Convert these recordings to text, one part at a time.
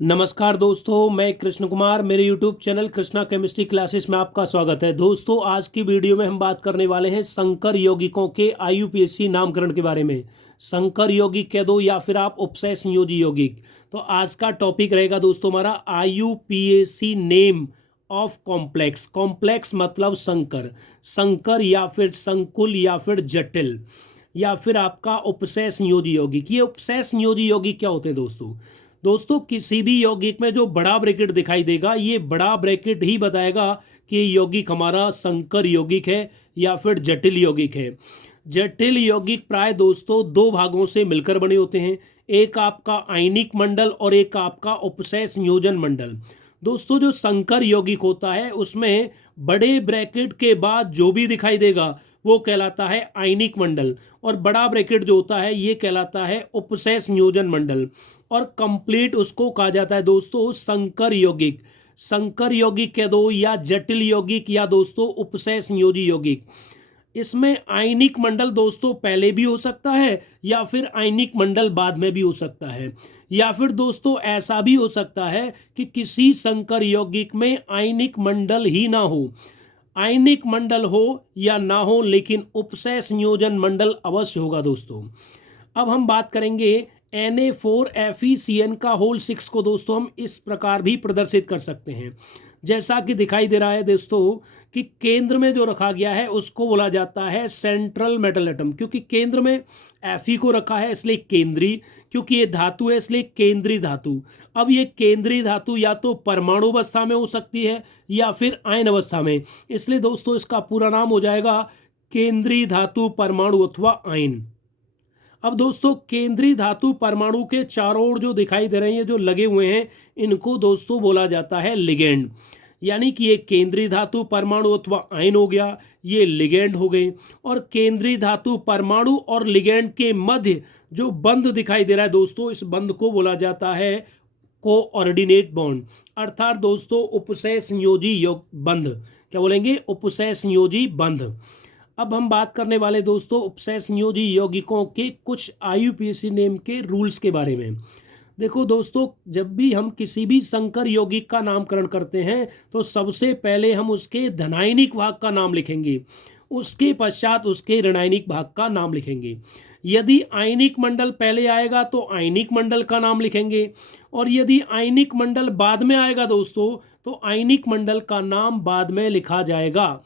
नमस्कार दोस्तों, मैं कृष्ण कुमार। मेरे YouTube channel Krishna chemistry classes में आपका स्वागत है। दोस्तों, आज की वीडियो में हम बात करने वाले हैं संकर यौगिकों के IUPAC नामकरण के बारे में। संकर यौगिक कह दो या फिर आप उपसय संयोजी यौगिक। तो आज का टॉपिक रहेगा दोस्तों हमारा IUPAC name of complex. Complex मतलब संकर, संकर या फिर संकुल या फिर जटिल या फिर आपका उपसय संयोजी यौगिक। ये उपसय संयोजी यौगिक क्या होते हैं दोस्तों किसी भी यौगिक में जो बड़ा ब्रैकेट दिखाई देगा, ये बड़ा ब्रैकेट ही बताएगा कि यौगिक हमारा संकर यौगिक है या फिर जटिल यौगिक है। जटिल यौगिक प्राय दोस्तों दो भागों से मिलकर बने होते हैं, एक आपका आयनिक मंडल और एक आपका उपसय संयोजन मंडल। दोस्तों, जो संकर यौगिक होता है उसमें बड़े ब्रैकेट के बाद जो भी दिखाई देगा वो कहलाता है आयनिक मंडल, और बड़ा ब्रैकेट जो होता है ये कहलाता है उपसय संयोजन मंडल, और कंप्लीट उसको कहा जाता है दोस्तों संकर यौगिक। संकर यौगिक कह दो या जटिल यौगिक या दोस्तों उपसय संयोजी यौगिक। इसमें आयनिक मंडल दोस्तों पहले भी हो सकता है या फिर आयनिक मंडल बाद में भी हो सकता है, या फिर दोस्तों ऐसा भी हो सकता है कि किसी संकर यौगिक में आयनिक मंडल ही ना हो। आयनिक मंडल हो या ना हो लेकिन उपसय संयोजन मंडल अवश्य होगा दोस्तों। अब हम बात करेंगे Na4FeCN का होल 6 को दोस्तों हम इस प्रकार भी प्रदर्शित कर सकते हैं, जैसा कि दिखाई दे रहा है दोस्तों कि केंद्र में जो रखा गया है उसको बोला जाता है सेंट्रल मेटल एटम, क्योंकि केंद्र में Fe को रखा है इसलिए केंद्रीय, क्योंकि ये धातु है इसलिए केंद्रीय धातु। अब ये केंद्रीय धातु या तो परमाणु अवस्था में हो सकती है या फिर आयन अवस्था में, इसलिए दोस्तों इसका पूरा नाम हो जाएगा केंद्रीय धातु परमाणु अथवा आयन। अब दोस्तों केंद्रीय धातु परमाणु के चारों ओर जो दिखाई दे रहे हैं, जो लगे हुए हैं, इनको दोस्तों बोला जाता है लिगेंड। यानी कि ये केंद्रीय धातु परमाणु अथवा आयन हो गया, ये लिगेंड हो गए। और केंद्रीय धातु परमाणु और लिगेंड के मध्य जो बंध दिखाई दे रहा है दोस्तों, इस बंध को बोला जाता है कोऑर्डिनेट बॉन्ड, अर्थात दोस्तों उपसय संयोजी बंध। क्या बोलेंगे? उपसय संयोजी बंध। अब हम बात करने वाले दोस्तों उपसय संयोजी यौगिकों के कुछ IUPAC नेम के रूल्स के बारे में। देखो दोस्तों, जब भी हम किसी भी संकर यौगिक का नामकरण करते हैं तो सबसे पहले हम उसके धनायनिक भाग का नाम लिखेंगे, उसके पश्चात उसके ऋणायनिक भाग का नाम लिखेंगे। यदि आयनिक मंडल पहले आएगा तो आयनिक मंडल का नाम लिखेंगे, और यदि आयनिक मंडल बाद में आएगा दोस्तों तो आयनिक मंडल का नाम बाद में लिखा जाएगा।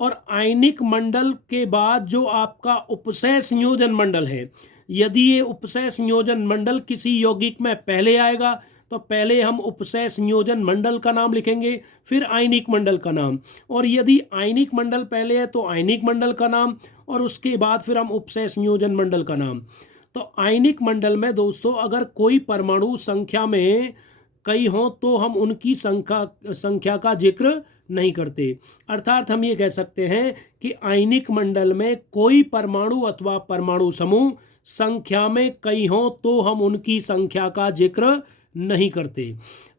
और आयनिक मंडल के बाद जो आपका उपसय संयोजन मंडल है, यदि ये उपसय संयोजन मंडल किसी यौगिक में पहले आएगा तो पहले हम उपसय संयोजन मंडल का नाम लिखेंगे, फिर आयनिक मंडल का नाम। और यदि आयनिक मंडल पहले है तो आयनिक मंडल का नाम, और उसके बाद फिर हम उपसय संयोजन मंडल का नाम। तो आयनिक मंडल में दोस्तों अगर कोई परमाणु संख्या में कई हों तो हम उनकी संख्या का जिक्र नहीं करते, अर्थात हम ये कह सकते हैं कि आयनिक मंडल में कोई परमाणु अथवा परमाणु समूह संख्या में कई हों तो हम उनकी संख्या का जिक्र नहीं करते।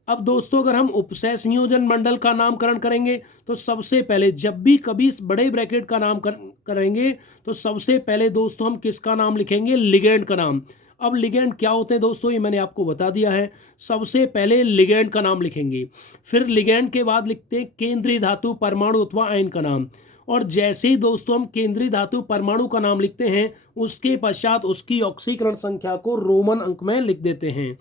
अब दोस्तों अगर हम उपसय संयोजन मंडल का नामकरण करेंगे तो सबसे पहले जब भी कभी इस बड़े ब्रैकेट का नाम करेंगे तो सबसे पहले दोस्तों हम किसका नाम लिखेंगे? लिगेंड का नाम। अब लिगेंड क्या होते हैं दोस्तों, ये मैंने आपको बता दिया है। सबसे पहले लिगेंड का नाम लिखेंगे, फिर लिगेंड के बाद लिखते हैं केंद्रीय धातु परमाणु अथवा आयन का नाम। और जैसे ही दोस्तों हम केंद्रीय धातु परमाणु का नाम लिखते हैं उसके पश्चात उसकी ऑक्सीकरण संख्या को रोमन अंक में लिख देते हैं।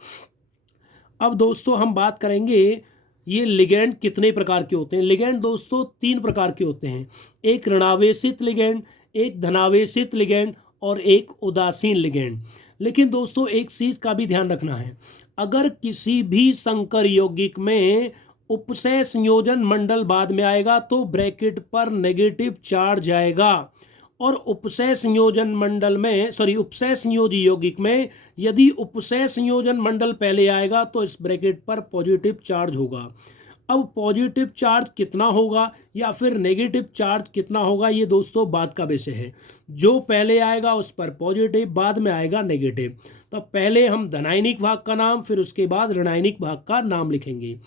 अब दोस्तों हम बात करेंगे ये लिगेंड कितने प्रकार के होते हैं। लिगेंड दोस्तों 3 प्रकार के होते हैं, एक ऋणावेशित लिगेंड, एक धनावेशित लिगेंड और एक उदासीन लिगेंड। लेकिन दोस्तों एक चीज का भी ध्यान रखना है, अगर किसी भी संकर यौगिक में उपसय संयोजन मंडल बाद में आएगा तो ब्रैकेट पर नेगेटिव चार्ज आएगा, और उपसय संयोजन मंडल में उपसय संयोजी यौगिक में यदि उपसय संयोजन मंडल पहले आएगा तो इस ब्रैकेट पर पॉजिटिव चार्ज होगा। अब पॉजिटिव चार्ज कितना होगा या फिर नेगेटिव चार्ज कितना होगा ये दोस्तों बात का विषय है। जो पहले आएगा उस पर पॉजिटिव, बाद में आएगा नेगेटिव। तो पहले हम धनायनिक भाग का नाम फिर उसके बाद ऋणायनिक भाग का नाम लिखेंगे।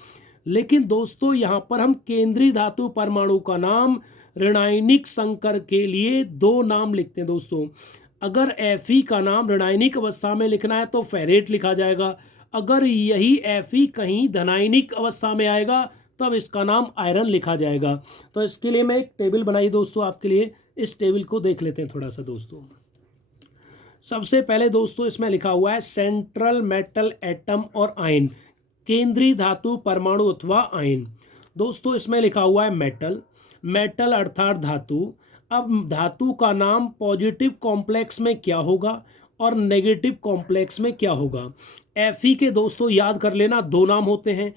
लेकिन दोस्तों यहाँ पर हम केंद्रीय धातु परमाणु का नाम ऋणायनिक संकर के लिए 2 नाम लिखते हैं दोस्तों। अगर Fe का नाम ऋणायनिक अवस्था में लिखना है तो फेरेट लिखा जाएगा, अगर यही Fe कहीं धनायनिक अवस्था में आएगा तब इसका नाम आयरन लिखा जाएगा। तो इसके लिए मैं एक टेबल बनाई दोस्तों आपके लिए, इस टेबल को देख लेते हैं थोड़ा सा दोस्तों। सबसे पहले दोस्तों इसमें लिखा हुआ है सेंट्रल मेटल एटम और आयन, केंद्रीय धातु परमाणु अथवा आयन। दोस्तों इसमें लिखा हुआ है मेटल, मेटल अर्थात धातु। अब धातु का नाम पॉजिटिव कॉम्प्लेक्स में क्या होगा और नेगेटिव कॉम्प्लेक्स में क्या होगा। Fe के दोस्तों याद कर लेना दो नाम होते हैं।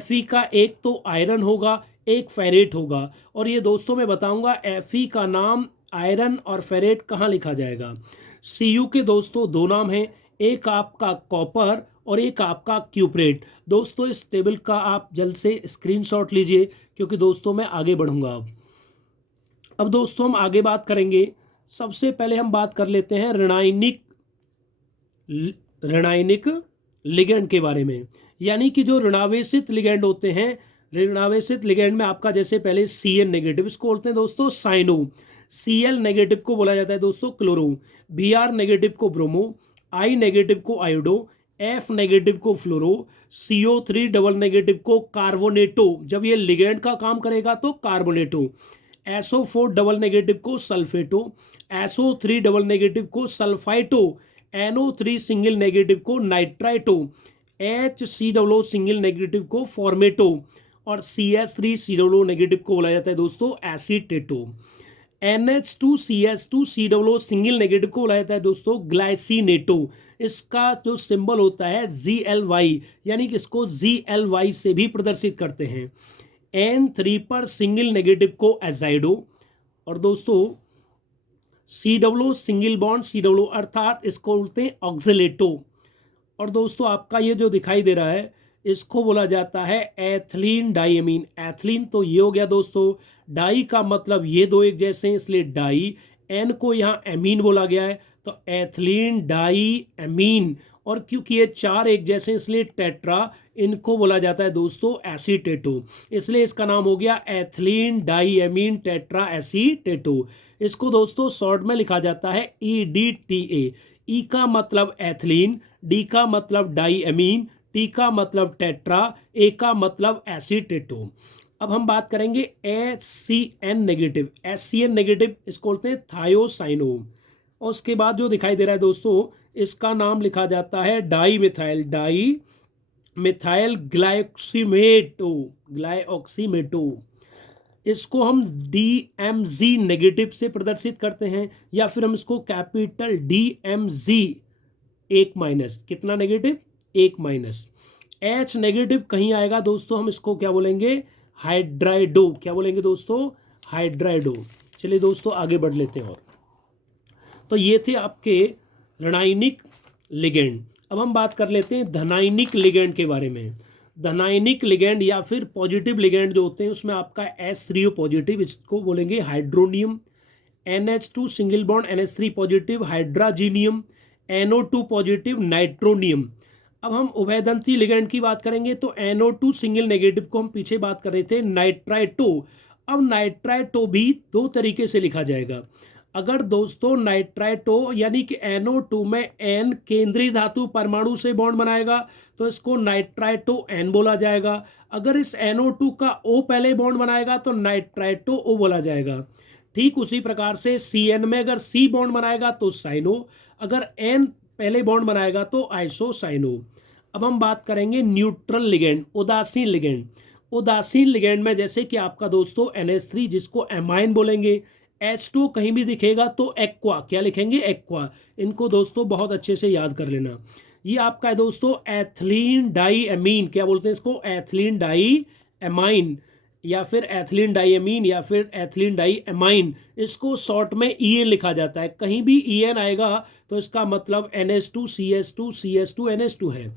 Fe का एक तो आयरन होगा, एक फेरेट होगा। और ये दोस्तों मैं बताऊंगा Fe का नाम आयरन और फेरेट कहाँ लिखा जाएगा। Cu के दोस्तों दो नाम हैं, एक आपका कॉपर और एक आपका क्यूप्रेट। दोस्तों इस टेबल का आप जल्द से स्क्रीनशॉट लीजिए, क्योंकि दोस्तों मैं आगे बढ़ूंगा। अब दोस्तों हम आगे बात करेंगे। सबसे पहले हम बात कर लेते हैं ऋणायनिक लिगेंड के बारे में, यानी कि जो ऋणावेशित लिगेंड होते हैं। ऋणावेशित लिगेंड में आपका जैसे पहले Cn नेगेटिव, इसको बोलते हैं दोस्तों साइनो। Cl नेगेटिव को बोला जाता है दोस्तों क्लोरो, Br नेगेटिव को ब्रोमो, I नेगेटिव को आयोडो, F नेगेटिव को फ्लोरो, CO3 डबल नेगेटिव को कार्बोनेटो, जब ये लिगेंड का काम करेगा तो कार्बोनेटो, SO4 डबल नेगेटिव को सल्फेटो, SO3 डबल नेगेटिव को सल्फाइटो, NO3 सिंगल नेगेटिव को नाइट्राइटो, HCOO सिंगल नेगेटिव को फॉर्मेटो और CS3 COO नेगेटिव को बोला जाता है दोस्तों एसीटेटो। NH2CH2COO सिंगल नेगेटिव को बोला जाता है दोस्तों ग्लाइसिनेटो। इसका जो सिंबल होता है ZLY, यानी कि इसको ZLY से भी प्रदर्शित करते हैं। N3 पर सिंगल नेगेटिव को एजाइडो और दोस्तों COO सिंगल बॉन्ड COO अर्थात इसको बोलते हैं ऑक्सिलेटो। और दोस्तों आपका ये जो दिखाई दे रहा है इसको बोला जाता है एथिलीन डाइएमीन। एथिलीन तो ये हो गया दोस्तों, डाई का मतलब ये दो एक जैसे हैं इसलिए डाई, एन को यहाँ एमीन बोला गया है तो एथिलीन डाई एमीन, और क्योंकि ये चार एक जैसे इसलिए टेट्रा, इनको बोला जाता है दोस्तों एसीटेटो। इसलिए इसका नाम हो गया एथिलीन डाई एमीन टेट्रा एसीटेटो। इसको दोस्तों शॉर्ट में लिखा जाता है EDTA। ई का मतलब एथिलीन, डी का मतलब डाई एमीन, टी का मतलब टेट्रा, ए का मतलब एसीटेटो। अब हम बात करेंगे HCN नेगेटिव। HCN नेगेटिव इसको बोलते हैं थायोसाइनो। और उसके बाद जो दिखाई दे रहा है दोस्तों इसका नाम लिखा जाता है डाई मिथाइल ग्लाइऑक्सीमेटो। इसको हम DMZ नेगेटिव से प्रदर्शित करते हैं, या फिर हम इसको कैपिटल DMZ 1-, कितना नेगेटिव 1-। H नेगेटिव कहीं आएगा दोस्तों हम इसको क्या बोलेंगे हाइड्राइडो। क्या बोलेंगे दोस्तों हाइड्राइडो। चलिए दोस्तों आगे बढ़ लेते हैं। और तो ये थे आपके ऋणायनिक लिगेंड। अब हम बात कर लेते हैं धनायनिक लिगेंड के बारे में। धनायनिक लिगेंड या फिर पॉजिटिव लिगेंड जो होते हैं उसमें आपका H3O पॉजिटिव, इसको बोलेंगे hydronium, NH2 single bond NH3 positive hydrazinium, NO2 positive nitronium. अब हम उभयदंती लिगेंड की बात करेंगे तो NO2 सिंगल नेगेटिव को हम पीछे बात कर रहे थे नाइट्राइटो। अब नाइट्राइटो भी दो तरीके से लिखा जाएगा। अगर दोस्तों नाइट्राइटो यानी कि NO2 में N केंद्रीय धातु परमाणु से बॉन्ड बनाएगा तो इसको नाइट्राइटो N बोला जाएगा। अगर इस NO2 का O पहले बॉन्ड बनाएगा तो नाइट्राइटो O बोला जाएगा। ठीक उसी प्रकार से Cn में अगर C बॉन्ड बनाएगा तो साइनो, अगर N पहले बॉन्ड बनाएगा तो आइसोसाइनो। अब हम बात करेंगे न्यूट्रल लिगेंड, उदासीन लिगेंड। उदासीन लिगेंड में जैसे कि आपका दोस्तों NH3 जिसको एमाइन बोलेंगे, H2 कहीं भी दिखेगा तो एक्वा, क्या लिखेंगे एक्वा। इनको दोस्तों बहुत अच्छे से याद कर लेना। ये आपका है दोस्तों एथिलीन डाई एमीन, क्या बोलते हैं इसको एथिलीन डाई एमाइन या फिर एथिलीन डाई एमीन या फिर एथिलीन डाई एमाइन। इसको शॉर्ट में EN लिखा जाता है। कहीं भी EN आएगा तो इसका मतलब NH2 CH2 CH2 NH2 है।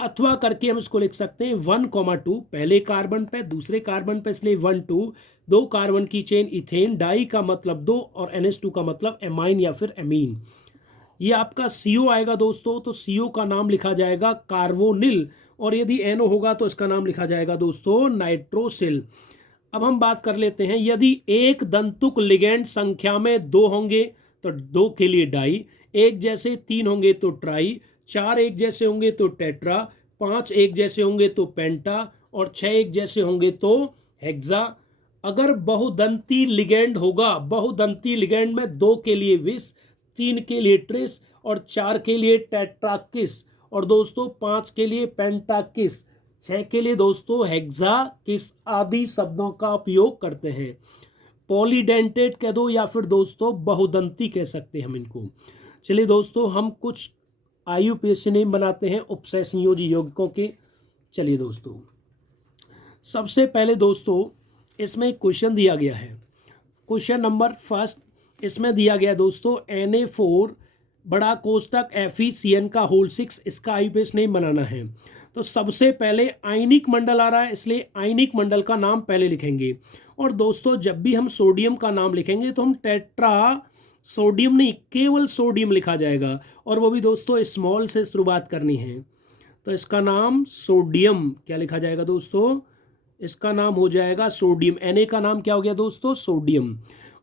अथवा करके हम इसको लिख सकते हैं 1,2 पहले कार्बन पे दूसरे कार्बन पे, इसलिए 1,2 दो कार्बन की चेन इथेन, डाई का मतलब दो और NH2 का मतलब एमाइन या फिर एमीन। ये आपका CO आएगा दोस्तों तो CO का नाम लिखा जाएगा कार्बोनिल, और यदि NO होगा तो इसका नाम लिखा जाएगा दोस्तों नाइट्रोसिल। अब हम बात कर लेते हैं यदि एक दंतुक लिगेंड संख्या में 2 होंगे तो 2 के लिए डाई, एक जैसे 3 होंगे तो ट्राई, 4 एक जैसे होंगे तो टेट्रा, 5 एक जैसे होंगे तो पेंटा और 6 एक जैसे होंगे तो हेक्सा। अगर बहुदंती लिगेंड होगा, बहुदंती लिगेंड में 2 के लिए विस, 3 के लिए ट्रिस और 4 के लिए टेट्राकिस और दोस्तों 5 के लिए पेंटाकिस, 6 के लिए दोस्तों हेक्सा किस आदि शब्दों का उपयोग करते हैं। पॉलीडेंटेड कह दो या फिर दोस्तों बहुदंती कह सकते हैं हम इनको। चलिए दोस्तों हम कुछ IUPAC नेम बनाते हैं उपसय संयोजी यौगिकों के। चलिए दोस्तों सबसे पहले दोस्तों इसमें एक क्वेश्चन दिया गया है। क्वेश्चन नंबर फर्स्ट इसमें दिया गया दोस्तों Na4 बड़ा कोष्टक FeCN का होल 6, इसका IUPAC नेम बनाना है। तो सबसे पहले आयनिक मंडल आ रहा है, इसलिए आयनिक मंडल का नाम पहले लिखेंगे। और दोस्तों जब भी हम सोडियम का नाम लिखेंगे तो हम टेट्रा सोडियम नहीं, केवल सोडियम लिखा जाएगा, और वो भी दोस्तों स्मॉल से शुरुआत करनी है। तो इसका नाम सोडियम क्या लिखा जाएगा दोस्तों, इसका नाम हो जाएगा सोडियम। Na का नाम क्या हो गया दोस्तों, सोडियम।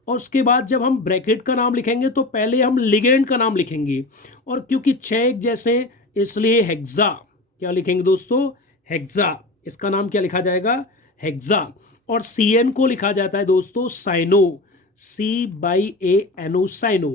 और उसके बाद जब हम ब्रैकेट का नाम लिखेंगे तो पहले हम लिगेंड का नाम लिखेंगे, और क्योंकि 6 एक जैसे इसलिए हेक्सा क्या लिखेंगे दोस्तों, हेक्सा। इसका नाम क्या लिखा जाएगा, हेक्सा। और CN को लिखा जाता है दोस्तों साइनो, CANO साइनो।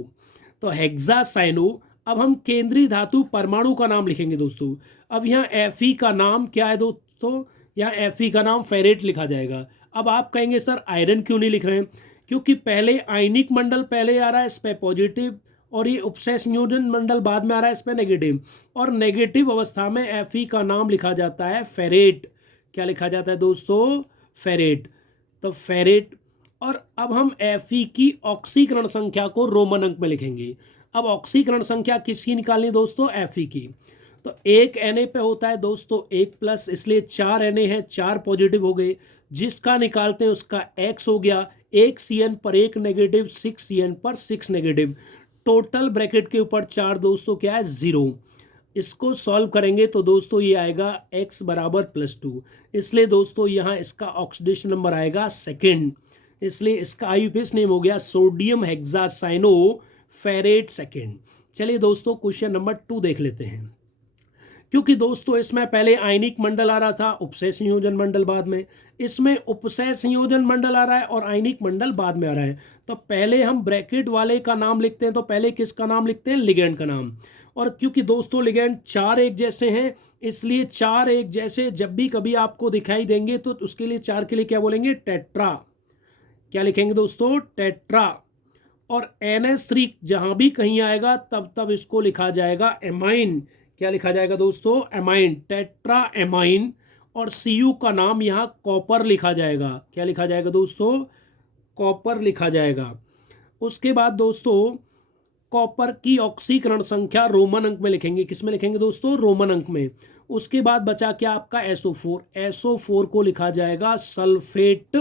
तो हेक्सा साइनो। अब हम केंद्रीय धातु परमाणु का नाम लिखेंगे दोस्तों। अब यहाँ Fe का नाम क्या है दोस्तों, यहाँ Fe का नाम फेरेट लिखा जाएगा। अब आप कहेंगे सर आयरन क्यों नहीं लिख रहे हैं, क्योंकि पहले आयनिक मंडल पहले आ रहा है, इस पर पॉजिटिव, और ये उपसय संयोजन मंडल बाद में आ रहा है, इस पर नेगेटिव। और नेगेटिव अवस्था में Fe का नाम लिखा जाता है फेरेट। क्या लिखा जाता है दोस्तों, फेरेट। तो फेरेट। और अब हम Fe की ऑक्सीकरण संख्या को रोमन अंक में लिखेंगे। अब ऑक्सीकरण संख्या किसकी निकालनी दोस्तों, Fe की। तो एक Na पे होता है दोस्तों 1+, इसलिए 4 Na है, 4 पॉजिटिव हो गए, जिसका निकालते हैं उसका X हो गया। 1 CN पर 1 नेगेटिव, 6 CN पर 6 नेगेटिव, टोटल ब्रैकेट के ऊपर 4 दोस्तों क्या है, 0। इसको सॉल्व करेंगे तो दोस्तों ये आएगा X बराबर +2, इसलिए दोस्तों यहाँ इसका ऑक्सीडेशन नंबर आएगा सेकेंड, इसलिए इसका IUPAC नेम हो गया सोडियम हेक्सासाइनो फेरेट सेकेंड। चलिए दोस्तों क्वेश्चन नंबर 2 देख लेते हैं। क्योंकि दोस्तों इसमें पहले आयनिक मंडल आ रहा था, उपसय संयोजन मंडल बाद में, इसमें उपसय संयोजन मंडल आ रहा है और आयनिक मंडल बाद में आ रहा है। तो पहले हम ब्रैकेट वाले का नाम लिखते हैं, तो पहले किसका नाम लिखते हैं, लिगेंड का नाम। और क्योंकि दोस्तों लिगेंड 4 एक जैसे हैं, इसलिए 4 एक जैसे जब भी कभी आपको दिखाई देंगे तो उसके लिए 4 के लिए क्या बोलेंगे, टेट्रा। क्या लिखेंगे दोस्तों, टेट्रा। और NH3 जहां भी कहीं आएगा तब तब इसको लिखा जाएगा एमाइन। क्या लिखा जाएगा दोस्तों, एमाइन, टेट्रा एमाइन। और Cu का नाम यहाँ कॉपर लिखा जाएगा। क्या लिखा जाएगा दोस्तों, कॉपर लिखा जाएगा। उसके बाद दोस्तों कॉपर की ऑक्सीकरण संख्या रोमन अंक में लिखेंगे। किस में लिखेंगे दोस्तों, रोमन अंक में। उसके बाद बचा क्या आपका SO4, SO4 को लिखा जाएगा सल्फेट।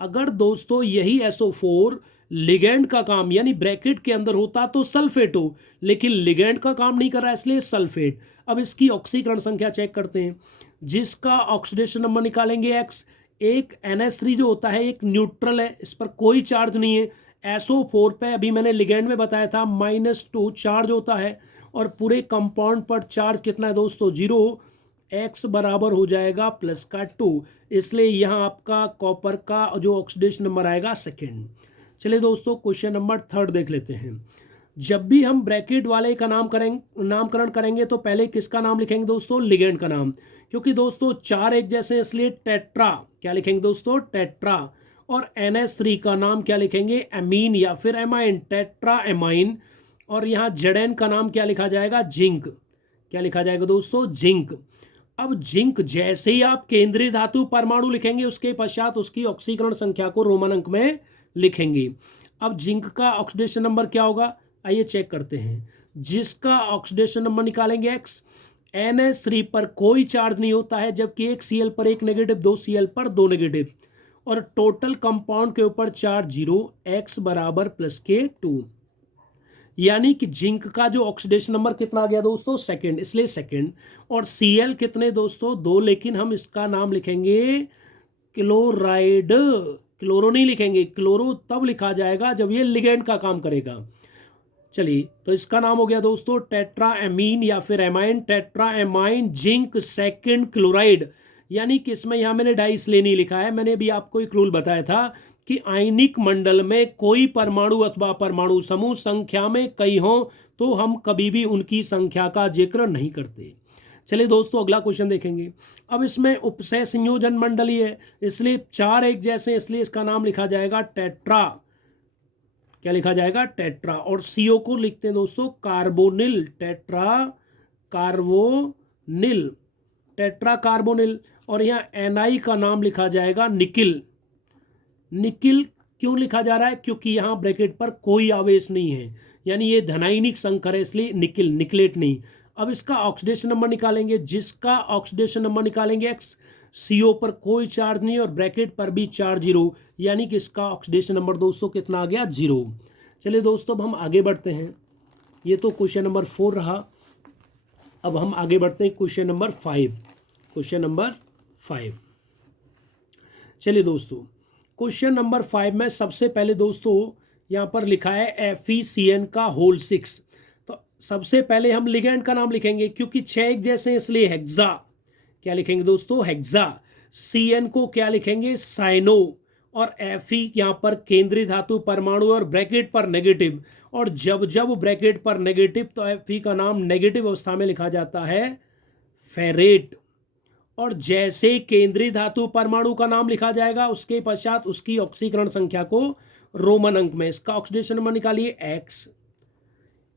अगर दोस्तों यही SO4 लिगेंड का काम यानी ब्रैकेट के अंदर होता तो सल्फेट हो, लेकिन लिगेंड का काम नहीं कर रहा है इसलिए सल्फेट। अब इसकी ऑक्सीकरण संख्या चेक करते हैं, जिसका ऑक्सीडेशन नंबर निकालेंगे X। एक NH3 जो होता है एक न्यूट्रल है, इस पर कोई चार्ज नहीं है। SO4 पे अभी मैंने लिगेंड में बताया था -2 चार्ज होता है, और पूरे कंपाउंड पर चार्ज कितना है दोस्तों, 0। X बराबर हो जाएगा +2, इसलिए यहाँ आपका कॉपर का जो ऑक्सीडेशन नंबर आएगा सेकेंड। चलिए दोस्तों क्वेश्चन नंबर 3 देख लेते हैं। जब भी हम ब्रैकेट वाले का नामकरण करेंगे तो पहले किसका नाम लिखेंगे दोस्तों, लिगेंड का नाम। क्योंकि दोस्तों 4 एक जैसे इसलिए टेट्रा। क्या लिखेंगे दोस्तों, टेट्रा। और NH3 का नाम क्या लिखेंगे, एमीन या फिर एमाइन, टेट्रा एमाइन। और यहाँ Zn का नाम क्या लिखा जाएगा, जिंक। क्या लिखा जाएगा दोस्तों, जिंक। अब जिंक जैसे ही आप केंद्रीय धातु परमाणु लिखेंगे उसके पश्चात उसकी ऑक्सीकरण संख्या को रोमन अंक में लिखेंगे। अब जिंक का ऑक्सीडेशन नंबर क्या होगा, आइए चेक करते हैं। जिसका ऑक्सीडेशन नंबर निकालेंगे X। NH3 पर कोई चार्ज नहीं होता है, जबकि 1 Cl पर 1 नेगेटिव, 2 Cl पर 2 नेगेटिव, और टोटल कंपाउंड के ऊपर चार्ज 0। X बराबर +2, यानी कि जिंक का जो ऑक्सीडेशन नंबर कितना आ गया दोस्तों, सेकंड, इसलिए सेकंड। और Cl कितने दोस्तों, 2, लेकिन हम इसका नाम लिखेंगे क्लोराइड। क्लोरो नहीं लिखेंगे, क्लोरो तब लिखा जाएगा जब ये लिगेंड का काम करेगा। चलिए, तो इसका नाम हो गया दोस्तों टेट्रा एमीन या फिर amine, tetra amine zinc second chloride. यानी कि इसमें यहाँ मैंने डाइसलेनी लिखा है। मैंने भी आपको एक रूल बताया था कि आयनिक मंडल में कोई परमाणु अथवा परमाणु समूह संख्या में कई हों तो हम कभी भी उनकी संख्या का जिक्र नहीं करते। चलिए दोस्तों, अगला क्वेश्चन देखेंगे। अब इसमें उपसय संयोजन मंडली है, इसलिए 4 एक जैसे, इसलिए इसका नाम लिखा जाएगा टेट्रा। क्या लिखा जाएगा? टेट्रा। और सीओ को लिखते हैं दोस्तों carbonyl, tetra carbonyl, tetra carbonyl. और यहाँ एनआई का नाम लिखा जाएगा निकिल। निकिल क्यों लिखा जा रहा है? क्योंकि यहाँ ब्रैकेट पर कोई आवेश नहीं है, यानी ये धनायनिक संकर है, इसलिए निकिल, निकलेट नहीं। अब इसका ऑक्सीडेशन नंबर निकालेंगे, जिसका ऑक्सीडेशन नंबर निकालेंगे एक्स। सीओ पर कोई चार्ज नहीं और ब्रैकेट पर भी चार्ज 0, यानी कि इसका ऑक्सीडेशन नंबर दोस्तों कितना आ गया? 0। चलिए दोस्तों, अब हम आगे बढ़ते हैं। ये तो क्वेश्चन नंबर 4 रहा। अब हम आगे बढ़ते हैं क्वेश्चन नंबर 5। क्वेश्चन नंबर 5, चलिए दोस्तों, क्वेश्चन नंबर 5 में सबसे पहले दोस्तों यहाँ पर लिखा है FeCN का होल 6। तो सबसे पहले हम लिगेंड का नाम लिखेंगे, क्योंकि 6 एक जैसे हैं, इसलिए हेक्सा। क्या लिखेंगे दोस्तों? हेक्सा। CN को क्या लिखेंगे? साइनो। और Fe यहाँ पर केंद्रीय धातु परमाणु और ब्रैकेट पर नेगेटिव। और जब जब ब्रैकेट पर नेगेटिव, तो Fe का नाम नेगेटिव अवस्था में लिखा जाता है फेरेट। और जैसे केंद्रीय धातु परमाणु का नाम लिखा जाएगा, उसके पश्चात उसकी ऑक्सीकरण संख्या को रोमन अंक में, इसका ऑक्सीडेशन नंबर निकालिए x।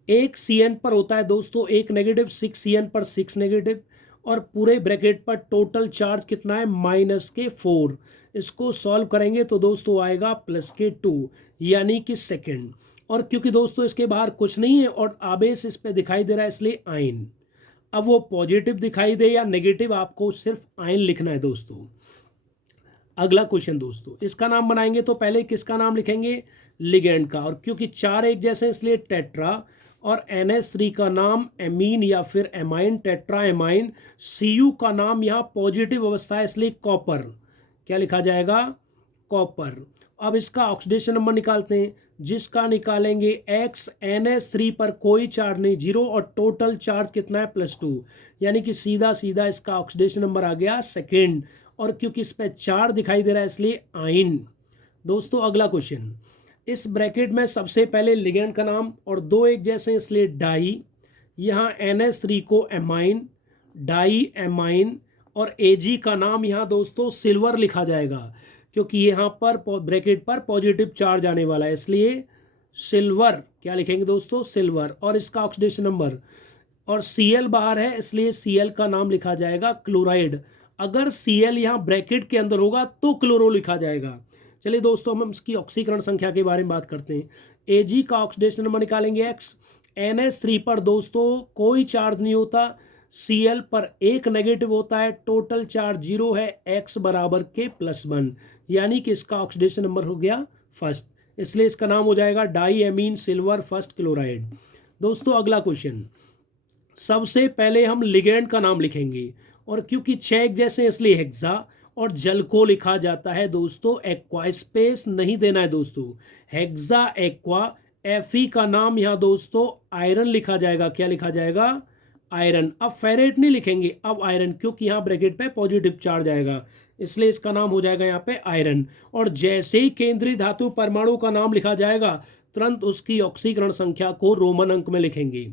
1 CN पर होता है दोस्तों 1 नेगेटिव, 6 CN पर 6 नेगेटिव। और पूरे ब्रैकेट पर टोटल चार्ज कितना है? -4। इसको सॉल्व करेंगे तो दोस्तों आएगा +2, यानी कि सेकेंड। और क्योंकि दोस्तों इसके बाहर कुछ नहीं है और आवेश इस पे दिखाई दे रहा है, इसलिए आयन। अब वो पॉजिटिव दिखाई दे या नेगेटिव, आपको सिर्फ आयन लिखना है दोस्तों। अगला क्वेश्चन दोस्तों, इसका नाम बनाएंगे तो पहले किसका नाम लिखेंगे? लिगेंड का। और क्योंकि 4 एक जैसे हैं, इसलिए टेट्रा। और NH3 का नाम एमीन या फिर एमाइन, टेट्रा एमाइन। Cu का नाम यहाँ पॉजिटिव अवस्था है, इसलिए कॉपर। क्या लिखा जाएगा? कॉपर। अब इसका ऑक्सीडेशन नंबर निकालते हैं, जिसका निकालेंगे x। NH3 पर कोई चार्ज नहीं, 0। और टोटल चार्ज कितना है? +2, यानी कि सीधा सीधा इसका ऑक्सीडेशन नंबर आ गया सेकेंड। और क्योंकि इस पर चार्ज दिखाई दे रहा है, इसलिए आयन। दोस्तों अगला क्वेश्चन, इस ब्रैकेट में सबसे पहले लिगेंड का नाम, और 2 एक जैसे, इसलिए डाई। यहाँ NH3 को एमाइन, डाई एमाइन। और Ag का नाम यहाँ दोस्तों सिल्वर लिखा जाएगा, क्योंकि यहाँ पर ब्रैकेट पर पॉजिटिव चार्ज आने वाला है, इसलिए सिल्वर। क्या लिखेंगे दोस्तों? सिल्वर। और इसका ऑक्सीडेशन नंबर, और Cl बाहर है, इसलिए Cl का नाम लिखा जाएगा क्लोराइड। अगर Cl यहाँ ब्रैकेट के अंदर होगा तो क्लोरो लिखा जाएगा। चलिए दोस्तों, हम इसकी ऑक्सीकरण संख्या के बारे में बात करते हैं। Ag का ऑक्सीडेशन नंबर निकालेंगे x। NH3 पर दोस्तों कोई चार्ज नहीं होता, Cl पर 1 नेगेटिव होता है, टोटल चार्ज 0 है, x बराबर के +1, यानी कि इसका ऑक्सीडेशन नंबर हो गया फर्स्ट, इसलिए इसका नाम हो जाएगा diammine silver first chloride. दोस्तों अगला क्वेश्चन, सबसे पहले हम लिगेंड का नाम लिखेंगे, और क्योंकि 6 एक जैसे इसलिए हेक्सा। और जल को लिखा जाता है दोस्तों एक्वा, स्पेस नहीं देना है दोस्तों, हेक्सा एक्वा। Fe का नाम यहाँ दोस्तों आयरन लिखा जाएगा। क्या लिखा जाएगा? आयरन। अब फेरेट नहीं लिखेंगे, अब आयरन, क्योंकि यहाँ ब्रैकेट पे पॉजिटिव चार्ज आएगा, इसलिए इसका नाम हो जाएगा यहाँ पे आयरन। और जैसे ही केंद्रीय धातु परमाणु का नाम लिखा जाएगा, तुरंत उसकी ऑक्सीकरण संख्या को रोमन अंक में लिखेंगे।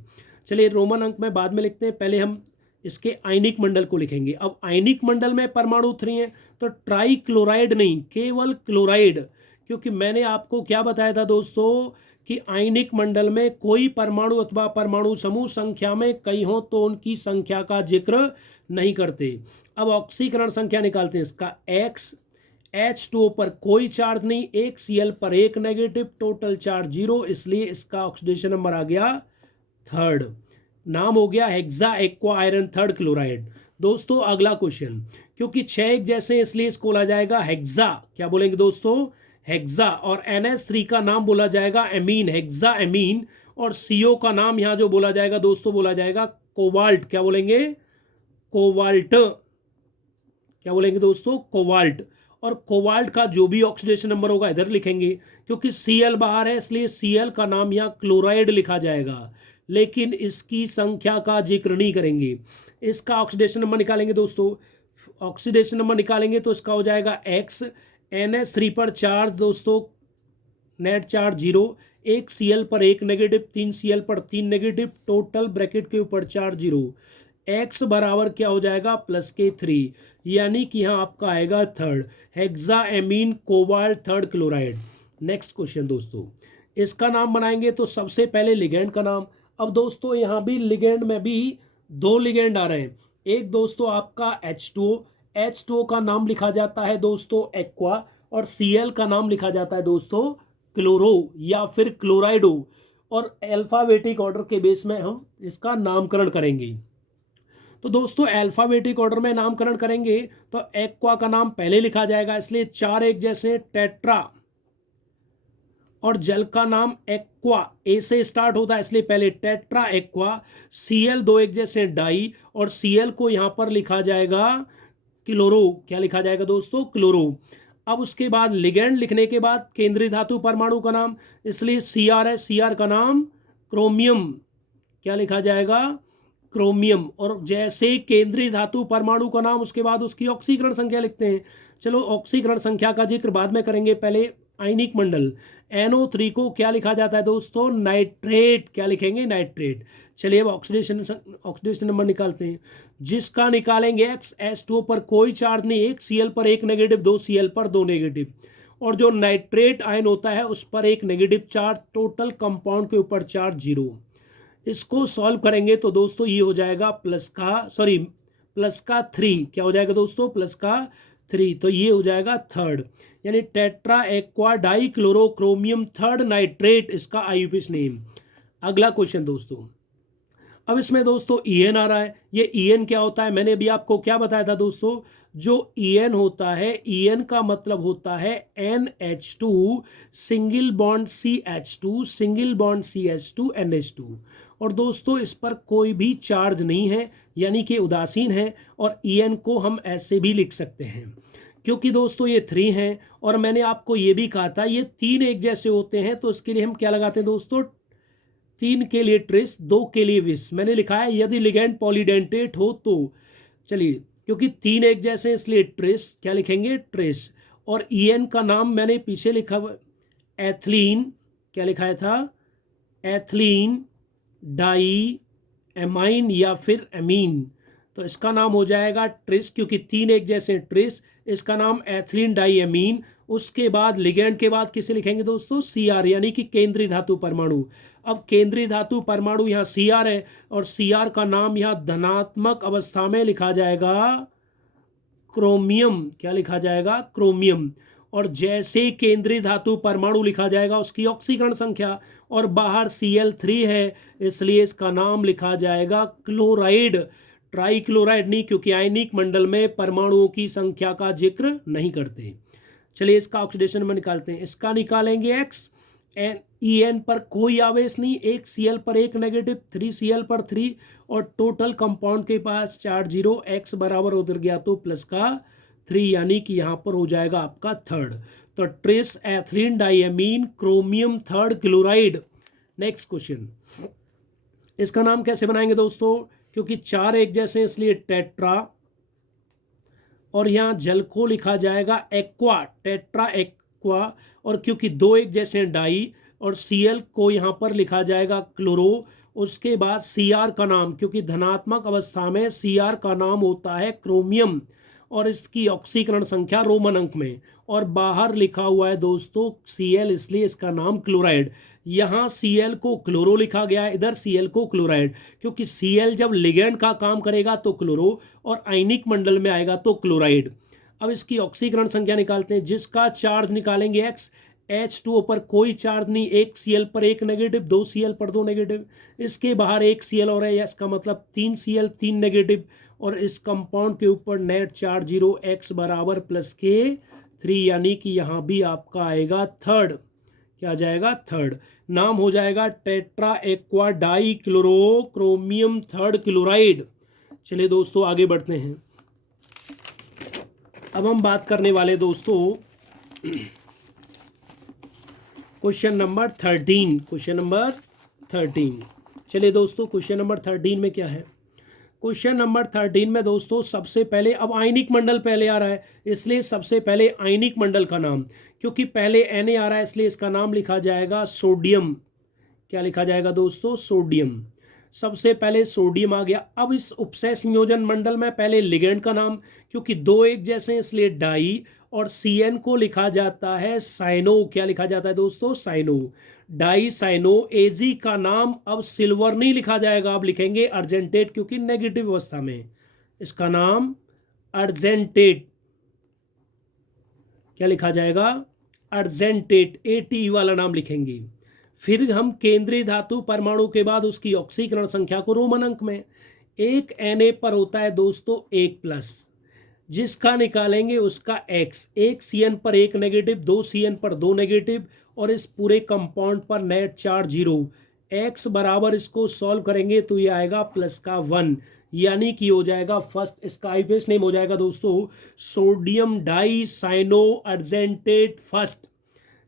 चलिए रोमन अंक में बाद में लिखते हैं, पहले हम इसके आयनिक मंडल को लिखेंगे। अब आयनिक मंडल में परमाणु 3 है, तो ट्राई क्लोराइड नहीं, केवल क्लोराइड। क्योंकि मैंने आपको क्या बताया था दोस्तों कि आयनिक मंडल में कोई परमाणु अथवा परमाणु समूह संख्या में कई हो तो उनकी संख्या का जिक्र नहीं करते। अब ऑक्सीकरण संख्या निकालते हैं, इसका x। H2O पर कोई चार्ज नहीं, 1 Cl पर 1 नेगेटिव, टोटल चार्ज 0, इसलिए इसका ऑक्सीडेशन नंबर आ गया थर्ड, नाम हो गया hexa aqua iron third chloride. दोस्तों अगला क्वेश्चन, क्योंकि 6 एक जैसे इसलिए इसको बोला जाएगा हेक्सा। क्या बोलेंगे दोस्तों? हेक्सा। और NH3 का नाम बोला जाएगा एमीन, हेक्सा एमीन। और CO का नाम यहाँ जो बोला जाएगा दोस्तों, बोला जाएगा कोबाल्ट। क्या बोलेंगे? कोबाल्ट। क्या बोलेंगे दोस्तों? कोबाल्ट। और कोबाल्ट का जो भी ऑक्सीडेशन नंबर होगा इधर लिखेंगे, क्योंकि Cl बाहर है इसलिए Cl का नाम यहाँ क्लोराइड लिखा जाएगा, लेकिन इसकी संख्या का जिक्र नहीं करेंगे। इसका ऑक्सीडेशन नंबर निकालेंगे दोस्तों, ऑक्सीडेशन नंबर निकालेंगे तो इसका हो जाएगा X, NH3 पर चार्ज दोस्तों नेट चार्ज 0, 1 Cl पर 1 नेगेटिव, 3 Cl पर 3 नेगेटिव, टोटल ब्रैकेट के ऊपर चार्ज 0। X बराबर क्या हो जाएगा +K3, यानी कि यहाँ आपका आएगा third hexaammine cobalt third chloride. Next question दोस्तों, इसका नाम बनाएंगे तो सबसे पहले लिगेंड का नाम। अब दोस्तों यहाँ भी लिगेंड में भी दो लिगेंड आ रहे हैं। एक दोस्तों आपका H2O का नाम लिखा जाता है दोस्तों एक्वा, और Cl का नाम लिखा जाता है दोस्तों क्लोरो या फिर क्लोराइडो, और अल्फाबेटिक ऑर्डर के बेस में हम इसका नामकरण करेंगे। तो दोस्तों अल्फाबेटिक ऑर्डर में नामकरण करेंगे तो एक्वा का नाम पहले लिखा जाएगा, इसलिए 4 एक जैसे टेट्रा, और जल का नाम एक्वा ए से स्टार्ट होता है इसलिए पहले टेट्रा एक्वा। Cl 2 एक जैसे डाई, और Cl को यहां पर लिखा जाएगा क्लोरो। क्या लिखा जाएगा दोस्तों क्लोरो। अब उसके बाद लिगेंड लिखने के बाद केंद्रीय धातु परमाणु का नाम, इसलिए Cr है, Cr का नाम क्रोमियम। क्या लिखा जाएगा क्रोमियम। और जैसे केंद्रीय धातु परमाणु का नाम उसके बाद उसकी ऑक्सीकरण संख्या लिखते हैं। चलो ऑक्सीकरण संख्या का जिक्र बाद में करेंगे, पहले आयनिक मंडल। NO3 को क्या लिखा जाता है दोस्तों नाइट्रेट। क्या लिखेंगे नाइट्रेट। चलिए अब ऑक्सीडेशन नंबर निकालते हैं, जिसका निकालेंगे X। H2O पर कोई चार्ज नहीं, 1 Cl पर 1 नेगेटिव, 2 Cl पर 2 नेगेटिव, और जो नाइट्रेट आयन होता है उस पर 1 नेगेटिव चार्ज, टोटल कंपाउंड के ऊपर चार्ज 0। इसको सॉल्व करेंगे तो दोस्तों ये हो जाएगा प्लस का 3। क्या हो जाएगा दोस्तों प्लस का 3, तो ये हो जाएगा थर्ड, यानी tetra aqua die chloro chromium third nitrate, इसका IUPAC नेम। अगला क्वेश्चन दोस्तों, अब इसमें दोस्तों EN आ रहा है। ये EN क्या होता है, मैंने अभी आपको क्या बताया था दोस्तों, जो EN होता है, EN का मतलब होता है NH2 single bond CH2 single bond CH2 NH2, और दोस्तों इस पर कोई भी चार्ज नहीं है, यानी कि उदासीन है, और EN को हम ऐसे भी लिख सकते हैं क्योंकि दोस्तों ये 3 हैं, और मैंने आपको ये भी कहा था ये 3 एक जैसे होते हैं, तो इसके लिए हम क्या लगाते हैं दोस्तों 3 के लिए ट्रेस, 2 के लिए विस। मैंने लिखा है यदि लिगेंड पॉलीडेंटेट हो तो, चलिए क्योंकि 3 एक जैसे इसलिए ट्रेस, क्या लिखेंगे ट्रेस। और EN का नाम मैंने पीछे लिखा हुआ एथिलीन, क्या लिखाया था एथिलीन डाई एमाइन या फिर एमीन, तो इसका नाम हो जाएगा ट्रिस, क्योंकि 3 एक जैसे ट्रिस, इसका नाम एथिलीन डाई एमीन। उसके बाद लिगेंड के बाद किसे लिखेंगे दोस्तों Cr, यानी कि केंद्रीय धातु परमाणु। अब केंद्रीय धातु परमाणु यहाँ Cr है, और Cr का नाम यहाँ धनात्मक अवस्था में लिखा जाएगा क्रोमियम। क्या लिखा जाएगा क्रोमियम। और जैसे केंद्रीय धातु परमाणु लिखा जाएगा उसकी ऑक्सीकरण संख्या, और बाहर Cl3 है इसलिए इसका नाम लिखा जाएगा क्लोराइड, ट्राई क्लोराइड नहीं, क्योंकि आयनिक मंडल में परमाणुओं की संख्या का जिक्र नहीं करते। चलिए इसका ऑक्सीडेशन में निकालते हैं, इसका निकालेंगे X। EN पर कोई आवेश नहीं, 1 Cl पर 1 नेगेटिव, 3 Cl पर 3, और टोटल कंपाउंड के पास चार्ज 0। X बराबर उधर गया तो प्लस का 3, यानी कि यहाँ पर हो जाएगा आपका थर्ड, तो trace ethylene diamine chromium third chloride. Next question, इसका नाम कैसे बनाएंगे दोस्तों, क्योंकि 4 एक जैसे इसलिए टेट्रा, और यहाँ जल को लिखा जाएगा एक्वा, टेट्रा एक्वा, और क्योंकि 2 एक जैसे डाई, और Cl को यहाँ पर लिखा जाएगा क्लोरो। उसके बाद Cr का नाम, क्योंकि धनात्मक अवस्था में Cr का नाम होता है क्रोमियम, और इसकी ऑक्सीकरण संख्या रोमन अंक में, और बाहर लिखा हुआ है दोस्तों Cl, इसलिए इसका नाम क्लोराइड। यहाँ Cl को क्लोरो लिखा गया है, इधर Cl को क्लोराइड, क्योंकि Cl जब लिगेंड का काम करेगा तो क्लोरो, और आयनिक मंडल में आएगा तो क्लोराइड। अब इसकी ऑक्सीकरण संख्या निकालते हैं, जिसका चार्ज निकालेंगे X। H2O पर कोई चार्ज नहीं, 1 Cl पर 1 नेगेटिव, 2 Cl पर 2 नेगेटिव, इसके बाहर 1 Cl और है, इसका मतलब 3 Cl 3 नेगेटिव, और इस कंपाउंड के ऊपर नेट चार्ज 0। X बराबर प्लस के 3, यानी कि यहाँ भी आपका आएगा थर्ड। क्या आ जाएगा थर्ड, नाम हो जाएगा tetra aqua die chloro chromium third chloride. चलिए दोस्तों आगे बढ़ते हैं। अब हम बात करने वाले दोस्तों क्वेश्चन नंबर 13। क्वेश्चन नंबर 13, चलिए दोस्तों क्वेश्चन नंबर 13 में क्या है। क्वेश्चन नंबर 13 में दोस्तों सबसे पहले, अब आयनिक मंडल पहले आ रहा है इसलिए सबसे पहले आयनिक मंडल का नाम, क्योंकि पहले Na आ रहा है इसलिए इसका नाम लिखा जाएगा सोडियम। क्या लिखा जाएगा दोस्तों? सोडियम। सबसे पहले सोडियम आ गया। अब इस उपसय संयोजन मंडल में पहले लिगेंड का नाम, क्योंकि दो एक जैसे हैं इसलिए डाई, और CN को लिखा जाता है साइनो। क्या लिखा जाता है दोस्तों? Cyano, die cyano. Ag का नाम अब सिल्वर नहीं लिखा जाएगा, अब लिखेंगे अर्जेंटेट, क्योंकि नेगेटिव अवस्था में इसका नाम अर्जेंटेट। क्या लिखा जाएगा? अर्जेंटेट, ATE वाला नाम लिखेंगे। फिर हम केंद्रीय धातु परमाणु के बाद उसकी ऑक्सीकरण संख्या को रोमन अंक में, एक Na पर होता है दोस्तों 1+, जिसका निकालेंगे उसका X, एक CN पर 1 नेगेटिव, 2 CN पर 2 नेगेटिव, और इस पूरे कंपाउंड पर नेट चार्ज 0। X बराबर, इसको सॉल्व करेंगे तो ये आएगा +1, यानी कि हो जाएगा फर्स्ट, इसका आईपीएस नेम हो जाएगा दोस्तों sodium dicyanoargentate first.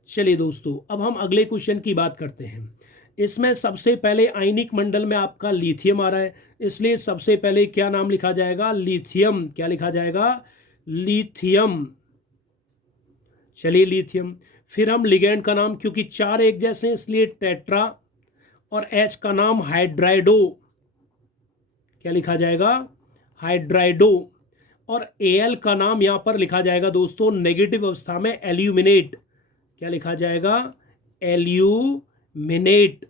चलिए दोस्तों अब हम अगले क्वेश्चन की बात करते हैं। इसमें सबसे पहले आयनिक मंडल में आपका लिथियम आ रहा है, इसलिए सबसे पहले क्या नाम लिखा जाएगा? लिथियम। क्या लिखा जाएगा? लिथियम। चलिए लिथियम। फिर हम लिगेंड का नाम, क्योंकि 4 एक जैसे हैं इसलिए टेट्रा, और H का नाम हाइड्राइडो। क्या लिखा जाएगा? हाइड्राइडो। और Al का नाम यहां पर लिखा जाएगा दोस्तों नेगेटिव अवस्था में एल्यूमिनेट। क्या लिखा जाएगा? एल्यूमिनेट।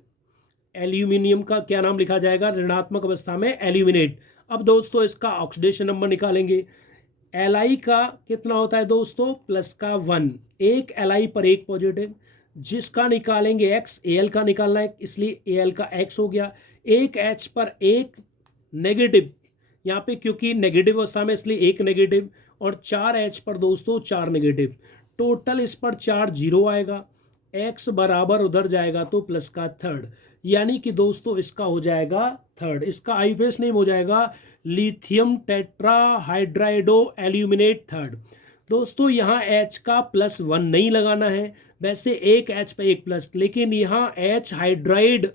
एल्यूमिनियम का क्या नाम लिखा जाएगा? ऋणात्मक अवस्था में एल्यूमिनेट। अब दोस्तों इसका ऑक्सीडेशन नंबर निकालेंगे। Li का कितना होता है दोस्तों? +1, एक Li पर 1 पॉजिटिव, जिसका निकालेंगे X, Al का निकालना है इसलिए Al का X हो गया। एक H पर 1 नेगेटिव, यहाँ पे क्योंकि नेगेटिव अवस्था में इसलिए 1 नेगेटिव, और 4 H पर दोस्तों 4 नेगेटिव, टोटल इस पर चार्ज 0 आएगा। X बराबर उधर जाएगा तो +3, यानी कि दोस्तों इसका हो जाएगा 3, इसका आईपीएस नेम हो जाएगा लिथियम टेट्रा हाइड्राइडो एल्यूमिनेट 3। दोस्तों यहाँ H का +1 नहीं लगाना है, वैसे एक H पे 1+, लेकिन यहाँ H हाइड्राइड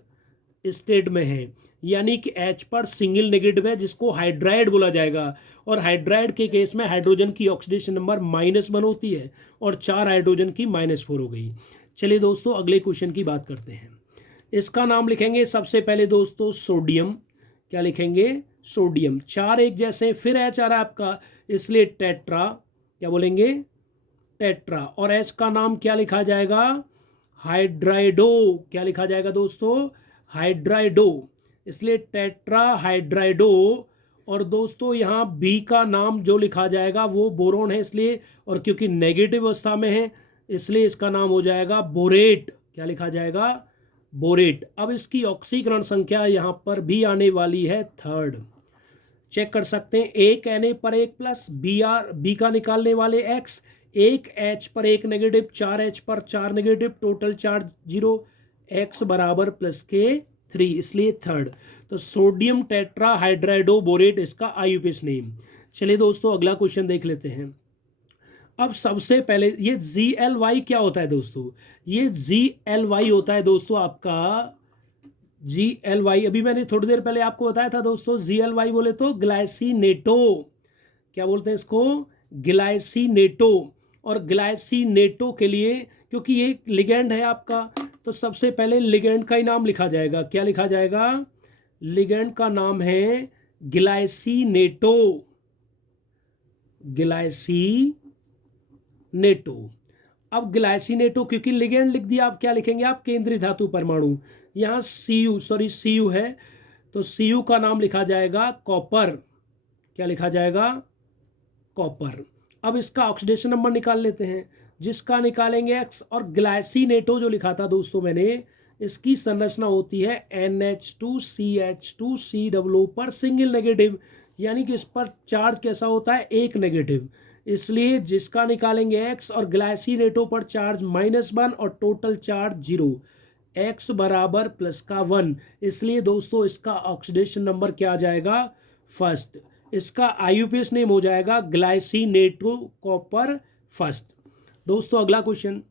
स्टेट में है, यानी कि H पर सिंगल नेगेटिव है, जिसको हाइड्राइड बोला जाएगा। और हाइड्राइड के केस में हाइड्रोजन की ऑक्सीडेशन नंबर -1 होती है, और 4 हाइड्रोजन की -4 हो गई। चलिए दोस्तों अगले क्वेश्चन की बात करते हैं। इसका नाम लिखेंगे सबसे पहले दोस्तों सोडियम। क्या लिखेंगे? सोडियम। 4 एक जैसे, फिर H आ रहा है आपका इसलिए टेट्रा। क्या बोलेंगे? टेट्रा। और H का नाम क्या लिखा जाएगा? हाइड्राइडो। क्या लिखा जाएगा दोस्तों? हाइड्राइडो, इसलिए टेट्रा हाइड्राइडो। और दोस्तों यहाँ B का नाम जो लिखा जाएगा वो बोरोन है इसलिए, और क्योंकि नेगेटिव अवस्था में है इसलिए इसका नाम हो जाएगा बोरेट। क्या लिखा जाएगा? बोरेट। अब इसकी ऑक्सीकरण संख्या यहाँ पर भी आने वाली है 3, चेक कर सकते हैं। एक Na पर 1+, B का निकालने वाले X, एक H पर 1 नेगेटिव, 4 H पर 4 नेगेटिव, टोटल चार्ज 0, X बराबर +3, इसलिए 3। तो सोडियम टेट्रा हाइड्राइडो बोरेट इसका आईयूपीएस नेम। चलिए दोस्तों अगला क्वेश्चन देख लेते हैं। अब सबसे पहले ये ZLY क्या होता है दोस्तों? ये ZLY होता है दोस्तों आपका ZLY, अभी मैंने थोड़ी देर पहले आपको बताया था दोस्तों। ZLY बोले तो ग्लाइसिनेटो। क्या बोलते हैं इसको? ग्लाइसिनेटो। और ग्लाइसिनेटो के लिए, क्योंकि ये लिगेंड है आपका, तो सबसे पहले लिगेंड का ही नाम लिखा जाएगा। क्या लिखा जाएगा? लिगेंड का नाम है ग्लाइसिनेटो। ग्लाइसिनेटो। अब ग्लाइसिनेटो क्योंकि लिगेंड लिख दिया, आप क्या लिखेंगे? आप केंद्रीय धातु परमाणु। यहाँ Cu है, तो Cu का नाम लिखा जाएगा कॉपर। क्या लिखा जाएगा? कॉपर। अब इसका ऑक्सीडेशन नंबर निकाल लेते हैं, जिसका निकालेंगे X। और ग्लाइसिनेटो जो लिखा था दोस्तों मैंने, इसकी संरचना होती है NH2CH2COO पर सिंगल नेगेटिव, यानी कि इस पर चार्ज कैसा होता है? 1 नेगेटिव, इसलिए जिसका निकालेंगे X। और ग्लाइसिनेटो पर चार्ज -1 और टोटल चार्ज 0, X बराबर +1, इसलिए दोस्तों इसका ऑक्सीडेशन नंबर क्या आ जाएगा? फर्स्ट। इसका IUPAC नेम हो जाएगा ग्लाइसिनेटो कॉपर फर्स्ट। दोस्तों अगला क्वेश्चन,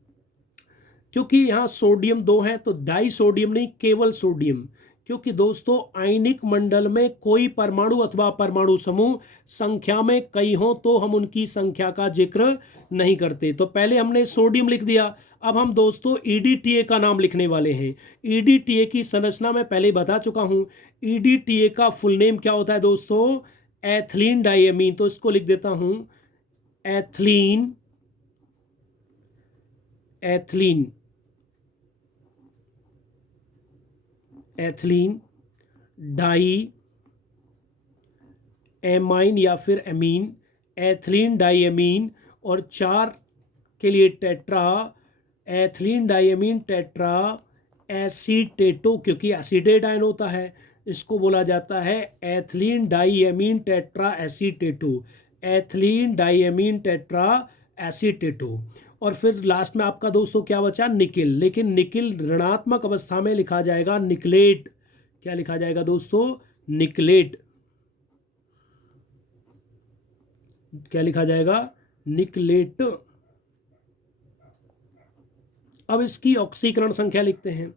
क्योंकि यहाँ सोडियम 2 है तो डाई सोडियम नहीं, केवल सोडियम, क्योंकि दोस्तों आयनिक मंडल में कोई परमाणु अथवा परमाणु समूह संख्या में कई हों तो हम उनकी संख्या का जिक्र नहीं करते। तो पहले हमने सोडियम लिख दिया, अब हम दोस्तों EDTA का नाम लिखने वाले हैं। EDTA की संरचना मैं पहले बता चुका हूं। EDTA का फुल नेम क्या होता है दोस्तों? Ethylene diamine. तो इसको लिख देता हूं एथिलीन डाई एमाइन या फिर एमीन, एथिलीन डाइएमीन, और 4 के लिए tetra, ethylene diamine tetra acetato, क्योंकि एसिडेट आयन होता है, इसको बोला जाता है ethylene diamine tetra acetato, ethylene diamine tetra acetato. और फिर लास्ट में आपका दोस्तों क्या बचा? निकिल। लेकिन निकिल ऋणात्मक अवस्था में लिखा जाएगा निकलेट। क्या लिखा जाएगा दोस्तों? निकलेट। क्या लिखा जाएगा? निकलेट। अब इसकी ऑक्सीकरण संख्या लिखते हैं।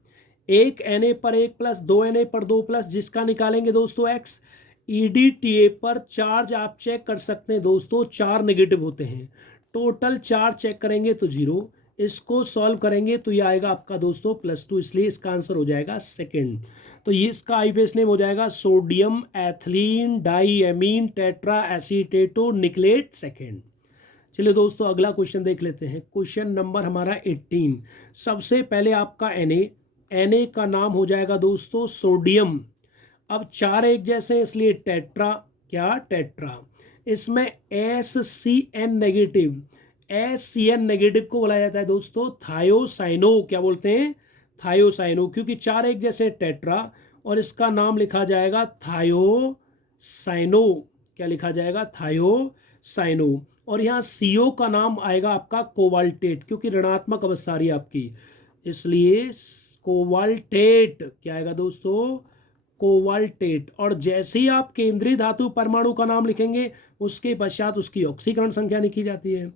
1 Na पर 1 प्लस 2 Na पर 2 प्लस, जिसका निकालेंगे दोस्तों x। EDTA पर चार्ज आप चेक कर सकते हैं दोस्तों, 4 नेगेटिव होते हैं। टोटल चार्ज चेक करेंगे तो 0। इसको सॉल्व करेंगे तो ये आएगा आपका दोस्तों +2, इसलिए इसका आंसर हो जाएगा सेकंड। तो ये इसका IUPAC नेम हो जाएगा sodium ethylene diamine tetra acetato nickelate second. चलिए दोस्तों अगला क्वेश्चन देख लेते हैं। क्वेश्चन नंबर हमारा 18। सबसे पहले आपका Na का नाम हो जाएगा दोस्तों सोडियम। अब 4 एक जैसे हैं इसलिए टेट्रा। क्या? टेट्रा। इसमें SCN नेगेटिव, SCN नेगेटिव को बोला जाता है दोस्तों थायोसाइनो। क्या बोलते हैं? थायोसाइनो। क्योंकि 4 एक जैसे टेट्रा और इसका नाम लिखा जाएगा थायोसाइनो। क्या लिखा जाएगा? थायोसाइनो। और यहाँ CO का नाम आएगा आपका कोबाल्टेट, क्योंकि ऋणात्मक अवस्था आ रही है आपकी, इसलिए कोबाल्टेट। क्या आएगा दोस्तों? कोबाल्टेट। और जैसे ही आप केंद्रीय धातु परमाणु का नाम लिखेंगे उसके पश्चात उसकी ऑक्सीकरण संख्या लिखी जाती है।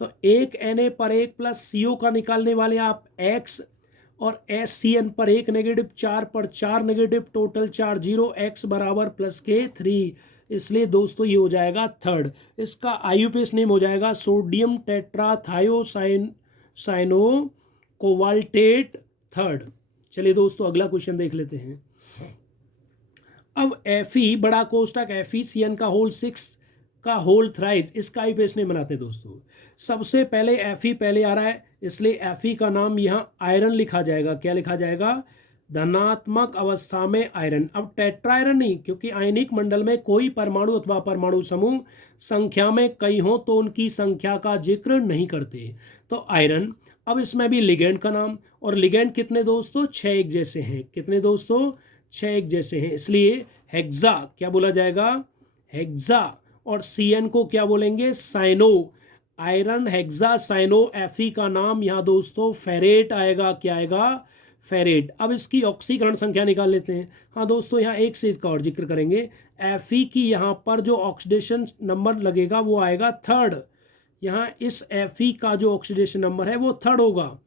तो 1 Na पर 1 प्लस CO का निकालने वाले आप x, और SCN पर 1 नेगेटिव, 4 पर 4 नेगेटिव, टोटल चार्ज 0, x बराबर +3, इसलिए दोस्तों ये हो जाएगा थर्ड। इसका IUPAC नेम हो जाएगा सोडियम टेट्रा थायोसाइनो कोबाल्टेट थर्ड। चलिए दोस्तों अगला क्वेश्चन देख लेते हैं। अब Fe बड़ा कोष्टक FeCN का होल 6 का होल थ्राइस, इसका IUPAC नेम बनाते हैं दोस्तों। सबसे पहले Fe पहले आ रहा है, इसलिए Fe का नाम यहाँ आयरन लिखा जाएगा। क्या लिखा जाएगा? धनात्मक अवस्था में आयरन। अब टेट्रा आयरन नहीं, क्योंकि आयनिक मंडल में कोई परमाणु अथवा परमाणु समूह संख्या में कई हो तो उनकी संख्या का जिक्र नहीं करते, तो आयरन। अब इसमें भी लिगेंड का नाम, और लिगेंड कितने दोस्तों? 6 एक जैसे हैं। कितने दोस्तों? 6 एक जैसे हैं, इसलिए हेक्सा। क्या बोला जाएगा? हेक्सा। और CN को क्या बोलेंगे? Cyano. Iron hexacyano. Fe का नाम यहाँ दोस्तों फेरेट आएगा। क्या आएगा? फेरेट। अब इसकी ऑक्सीकरण संख्या निकाल लेते हैं। हाँ दोस्तों यहाँ एक से इसका और जिक्र करेंगे। Fe की यहाँ पर जो ऑक्सीडेशन नंबर लगेगा वो आएगा थर्ड। यहाँ इस Fe का जो ऑक्सीडेशन नंबर है वो थर्ड होगा।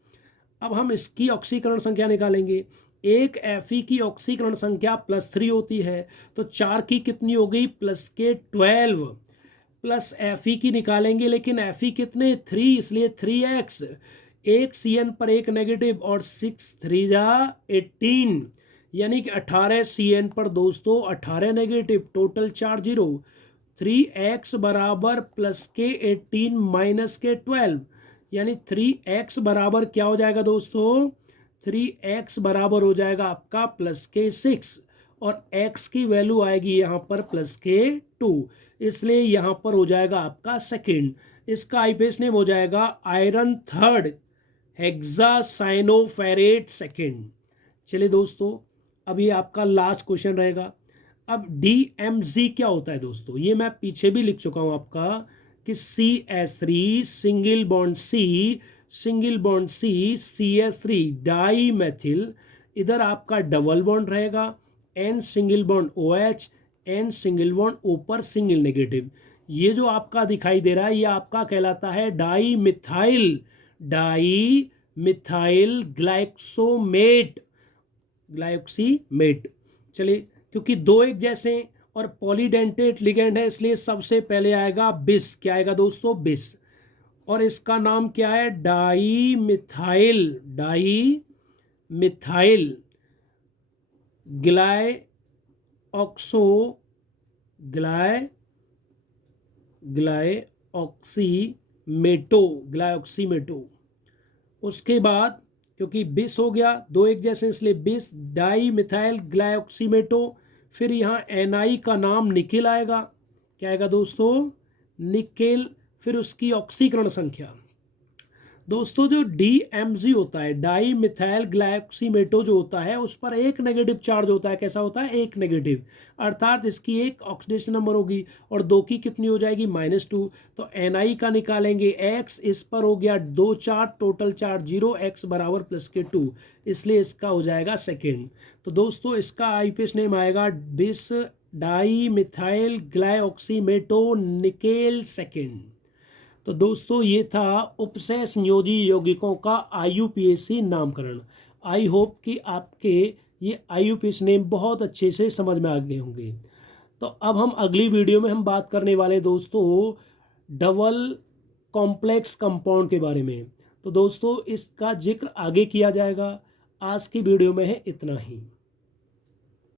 अब हम इसकी ऑक्सीकरण संख्या निकालेंगे। एक Fe की ऑक्सीकरण संख्या +3 होती है, तो 4 की कितनी हो गई? +12 प्लस Fe की निकालेंगे, लेकिन Fe कितने? 3, इसलिए 3x। 1 CN पर 1 नेगेटिव, और 6 3 जा 18, यानी कि 18 CN पर दोस्तों 18 नेगेटिव, टोटल चार्ज 0। 3x बराबर +18 -12, यानी 3x बराबर क्या हो जाएगा दोस्तों? 3x बराबर हो जाएगा आपका +6, और x की वैल्यू आएगी यहाँ पर +2, इसलिए यहाँ पर हो जाएगा आपका सेकंड। इसका IUPAC नेम हो जाएगा आयरन थर्ड हेक्सासाइनोफेरेट सेकंड। चलिए दोस्तों अब ये आपका लास्ट क्वेश्चन रहेगा। अब DMZ क्या होता है दोस्तों? ये मैं पीछे भी लिख चुका हूँ आपका कि CH3 single bond C CH3 dimethyl, इधर आपका डबल बॉन्ड रहेगा, N single bond OH, N single bond O पर सिंगल नेगेटिव। ये जो आपका दिखाई दे रहा है ये आपका कहलाता है डाई मिथाइल ग्लाइकोसीमेट। चलिए, क्योंकि दो एक जैसे और पॉलीडेंटेट लिगेंड है इसलिए सबसे पहले आएगा बिस। क्या आएगा दोस्तों? बिस। और इसका नाम क्या है? Di methyl glyoximato. उसके बाद क्योंकि बिस हो गया दो एक जैसे इसलिए बिस डाई मिथाइल ग्लाइऑक्सीमेटो। फिर यहाँ Na का नाम निकेल आएगा। क्या आएगा दोस्तों? निकेल। फिर उसकी ऑक्सीकरण संख्या दोस्तों जो DMG होता है, डाई मिथाइल ग्लाइकोसीमेटो जो होता है उस पर एक नेगेटिव चार्ज होता है। कैसा होता है? एक नेगेटिव, अर्थात इसकी एक ऑक्सीडेशन नंबर होगी और दो की कितनी हो जाएगी? -2। तो Na का निकालेंगे x, इस पर हो गया 2 चार्ज, टोटल चार्ज 0, x बराबर +2, इसलिए इसका हो जाएगा सेकेंड। तो दोस्तों इसका IUPAC नेम आएगा बिस डाई मिथाइल ग्लाइऑक्सीमेटो निकेल सेकेंड। तो दोस्तों ये था उपसय संयोजी यौगिकों का IUPAC नामकरण। आई होप कि आपके ये IUPAC नेम बहुत अच्छे से समझ में आ गए होंगे। तो अब हम अगली वीडियो में हम बात करने वाले दोस्तों डबल कॉम्प्लेक्स कंपाउंड के बारे में। तो दोस्तों इसका जिक्र आगे किया जाएगा। आज की वीडियो में है इतना ही।